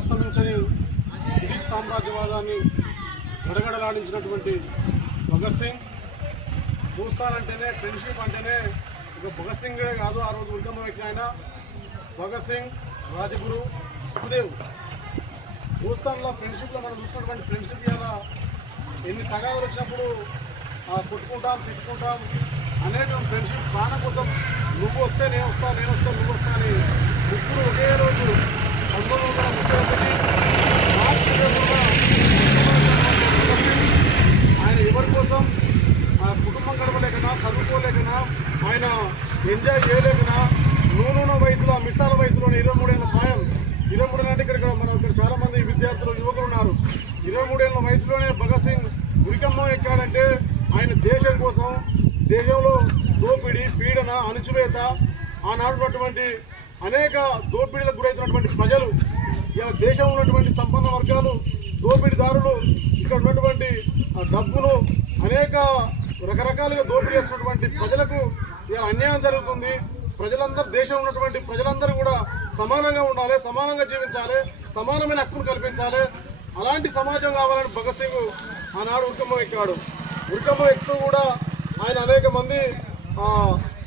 అస్తమించని British సామ్రాజ్యవాదాన్ని గడగడలాడించినటువంటి Bhagat Singh చూస్తానంటేనే friendship అంటేనే ఇక భగత్ సింగ్ కాదు, ఆ రోజు ఉద్యమ వ్యక్తి ఆయన భగత్ సింగ్, రాజగురు, సుఖదేవ్. దోస్తాన్లో ఫ్రెండ్షిప్లో మనం చూస్తున్నటువంటి ఫ్రెండ్షిప్ ఇలా ఎన్ని తగాదాలు వచ్చినప్పుడు కొట్టుకుంటాం, తిట్టుకుంటాం అనేటువంటి ఫ్రెండ్షిప్ ప్రాణం కోసం నువ్వు వస్తే నేను వస్తా, నేను వస్తా నువ్వు వస్తా అని ముగ్గురు ఒకే రోజు 1931 ఆయన ఎవరి కోసం కుటుంబం గడపలేకనా, చదువుకోలేకనా, ఆయన ఎంజాయ్ చేయలేకనా నూనె వయసులో మిసాల వయసులోనే 23 ఏళ్ళ ప్రాయం, 23 అంటే ఇక్కడ చాలా మంది విద్యార్థులు యువకులు ఉన్నారు. 23 ఏళ్ళ వయసులోనే భగత్ సింగ్ ఉరికమ్మ ఎక్కాడంటే ఆయన దేశం కోసం, దేశంలో దోపిడీ, పీడన, అణచివేత ఆనాడున్నటువంటి అనేక దోపిడీలకు గురవుతున్నటువంటి ప్రజలు, ఇలా దేశంలో ఉన్నటువంటి సంపన్న వర్గాలు, దోపిడీదారులు, ఇక్కడ ఉన్నటువంటి డబ్బును అనేక రకరకాలుగా దోపిడీ చేస్తున్నటువంటి ప్రజలకు ఇలా అన్యాయం జరుగుతుంది. ప్రజలందరూ, దేశంలో ఉన్నటువంటి ప్రజలందరూ కూడా సమానంగా ఉండాలి, సమానంగా జీవించాలి, సమానమైన హక్కును కల్పించాలి. అలాంటి సమాజం కావాలని భగత్ సింగ్ ఆనాడు ఉరికమ్మ ఎక్కాడు. ఉరికమ్మ ఎక్కుతూ కూడా ఆయన అనేక మంది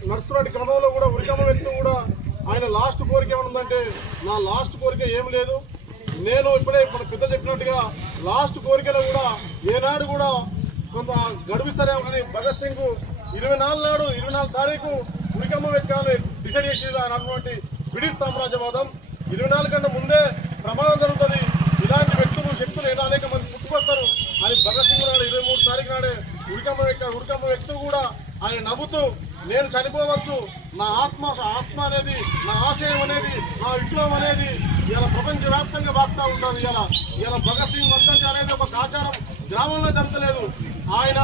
నడుస్తున్న క్రమంలో కూడా ఉరికమ్మ వ్యక్తి కూడా ఆయన లాస్ట్ కోరిక ఏమనుందంటే, నా లాస్ట్ కోరిక ఏం లేదు, నేను ఇప్పుడే మన పెద్ద చెప్పినట్టుగా లాస్ట్ కోరికలో కూడా ఏనాడు కూడా కొంత గడిపిస్తారేమో కానీ భగత్ సింగ్ 24 తారీఖు ఉరికమ్మ ఎక్కాలని డిసైడ్ చేసి అన్నటువంటి బ్రిటిష్ సామ్రాజ్యవాదం 24 కంటే ముందే ప్రమాదం జరుగుతుంది, ఇలాంటి వ్యక్తులు, శక్తులు ఏదో అనేక మంది పుట్టుకొస్తారు అని భగత్ సింగ్ నాడు 23 తారీఖు నాడే ఉరికమ్మ ఎక్కాడు. ఉరికమ్మ వ్యక్తులు కూడా ఆయన నవ్వుతూ, నేను చనిపోవచ్చు, నా ఆత్మ అనేది, నా ఆశయం అనేది, నా విప్లవం అనేది ఇలా ప్రపంచవ్యాప్తంగా వాగుతూ ఉంటారు. ఇలా భగత్ సింగ్ వర్ధంతి అనేది ఒక ఆచారం గ్రామంలో జరగలేదు. ఆయన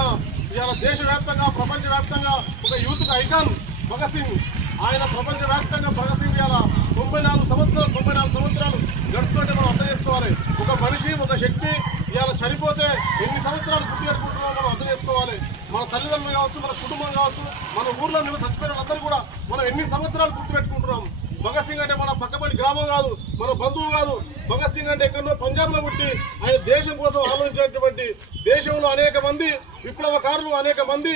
ఇలా దేశవ్యాప్తంగా, ప్రపంచవ్యాప్తంగా ఒక యూత్ ఐకాన్ భగత్ సింగ్. ఆయన ప్రపంచవ్యాప్తంగా భగత్ సింగ్ ఇలా 94 సంవత్సరాలు గడుస్తుంటే మనం అర్థం చేసుకోవాలి. ఒక మనిషి, ఒక శక్తి ఇవాళ చనిపోతే ఎన్ని సంవత్సరాలు గుర్తు పెట్టుకుంటున్నామో మనం అర్థం చేసుకోవాలి. మన తల్లిదండ్రులు కావచ్చు, మన కుటుంబం కావచ్చు, మన ఊర్లో చచ్చిపోయిన వాళ్ళందరూ కూడా మనం ఎన్ని సంవత్సరాలు గుర్తు పెట్టుకుంటున్నాం. భగత్ సింగ్ అంటే మన పక్కపడి గ్రామం కాదు, మన బంధువు కాదు. భగత్ సింగ్ అంటే ఎక్కడో పంజాబ్లో పుట్టి ఆయన దేశం కోసం ఆలోచించేటువంటి, దేశంలో అనేక మంది విప్లవకారులు, అనేక మంది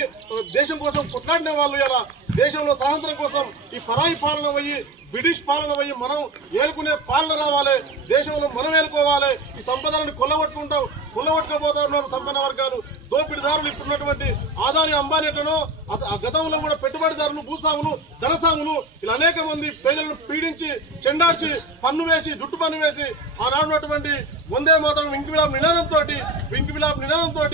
దేశం కోసం కొట్లాడిన వాళ్ళు ఇలా దేశంలో స్వాతంత్రం కోసం ఈ పరాయి పాలన పోయి, బ్రిటిష్ పాలన పోయి మనం ఏలుకునే పాలన రావాలి, దేశంలో మనం ఏలుకోవాలి. ఈ సంపదలను కొల్లగొట్టుకోబోతా ఉన్నారు సంపన్న వర్గాలు, దోపిడీదారులు. ఇప్పుడున్నటువంటి ఆదాని, అంబానీటనో గతంలో కూడా పెట్టుబడిదారులు, భూస్వాములు, ధనస్వాములు ఇలా అనేక మంది ప్రజలను పీడించి, చెండార్చి, పన్ను వేసి, జుట్టు పన్ను వేసి ఆనాడున్నటువంటి వందే మాతరం ఇంకివిలాబ్ నినాదంతో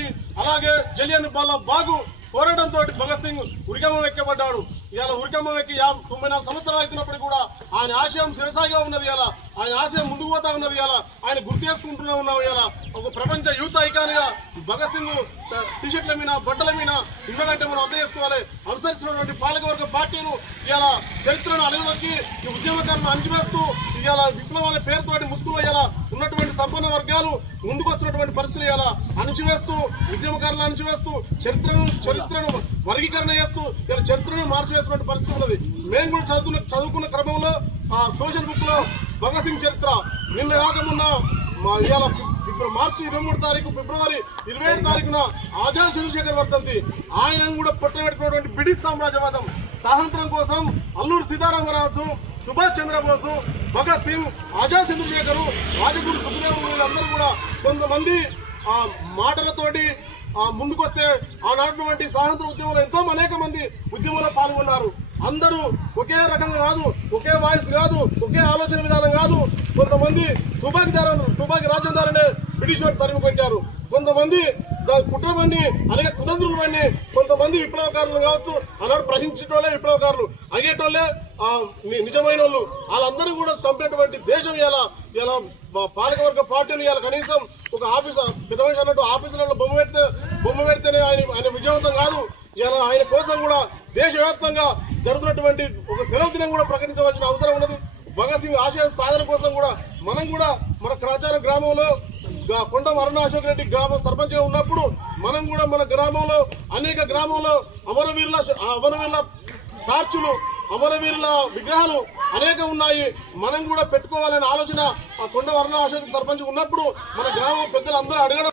అలాగే జలియన్ వాలా బాగు పోరాటంతో భగత్ సింగ్ ఉరికమ్మ ఎక్కబడ్డాడు. ఇవాళ ఉరికమ్మ ఎక్కి 94 సంవత్సరాలు అవుతున్నప్పటికీ కూడా ఆయన ఆశయం శిరసాగా ఉన్నది. ఇలా ఆయన ఆశయం ముందుకు పోతా ఉన్నది. ఇలా ఆయన గుర్తు చేసుకుంటూనే ఉన్నాం. ఇలా ఒక ప్రపంచ యూత్ ఐకాన్ గా భగత్ సింగ్ టీషర్ట్ల మీద, బట్టల మీద ఉండడంటే మనం అర్థం చేసుకోవాలి. అనుసరిస్తున్నటువంటి పాలకవర్గ పార్టీలు ఇలా చరిత్రను అలగొచ్చి ఈ ఉద్యమకారులను అణచివేస్తూ, ఇలా విప్లవాల పేరుతోటి ముసుగులో ఇలా ఉన్నటువంటి సంపన్న వర్గాలు ముందుకు వస్తున్నటువంటి పరిస్థితులు ఇలా అణచివేస్తూ, ఉద్యమకారులను అణచివేస్తూ, చరిత్రను వర్గీకరణ చేస్తూ ఇలా చరిత్రను మార్చివేసినటువంటి పరిస్థితి ఉన్నది. మేము కూడా చదువుకున్న క్రమంలో సోషల్ బుక్ లో భగత్ సింగ్ చరిత్ర నిన్న కాకమున్న ఇవాళ మార్చి 23 తారీఖు, ఫిబ్రవరి 27 తారీఖున ఆజాద్ చంద్రశేఖర్ వర్ధంతి. ఆయన కూడా పుట్టబెట్టుకున్నటువంటి బ్రిటిష్ సామ్రాజ్యవాదం స్వాతంత్రం కోసం అల్లూరు సీతారామరాజు, సుభాష్ చంద్రబోసు, భగత్ సింగ్, ఆజాద్ చంద్రశేఖర్, రాజగురు, సుఖదేవ్ వీళ్ళందరూ కూడా కొంతమంది మాటలతోటి ముందుకొస్తే ఆనాటి స్వాతంత్ర ఉద్యమంలో ఎంతో అనేక మంది ఉద్యమంలో పాల్గొన్నారు. అందరూ ఒకే రకంగా కాదు, ఒకే వాయిస్ కాదు, ఒకే ఆలోచన విధానం కాదు. కొంతమంది తుపాకీ రాజ్యం ద్వారానే బ్రిటిష్ వారు తరిమి కొట్టారు. కొంతమంది కుట్రబండి, అనేక కుతంత్రులు బండి, కొంతమంది విప్లవకారులు కావచ్చు, ఆనాడు ప్రశ్నించేటోళ్ళే విప్లవకారులు, అయ్యేటోళ్ళే నిజమైన వాళ్ళు. వాళ్ళందరూ కూడా చంపినటువంటి దేశం ఇలా పాలకవర్గ పార్టీలు ఇలా కనీసం ఒక ఆఫీసు, పెద్ద మనిషి అన్నట్టు ఆఫీసులలో బొమ్మ పెడితేనే ఆయన విజయవంతం కాదు. ఇలా ఆయన కోసం కూడా దేశవ్యాప్తంగా జరుగుతున్నటువంటి ఒక సెలవు దినం కూడా ప్రకటించవలసిన అవసరం ఉన్నది. భగత్ సింగ్ ఆశయ సాధన కోసం కూడా మనం కూడా మన క్రాచారం గ్రామంలో కొండ వరణ అశోక్ రెడ్డి గ్రామం సర్పంచ్గా ఉన్నప్పుడు మనం కూడా మన గ్రామంలో అనేక గ్రామంలో అమరవీరుల టార్చులు, అమరవీరుల విగ్రహాలు అనేక ఉన్నాయి. మనం కూడా పెట్టుకోవాలనే ఆలోచన ఆ కొండ వర్ణ అశోక్ సర్పంచ్ ఉన్నప్పుడు మన గ్రామ పెద్దలందరూ అడగడం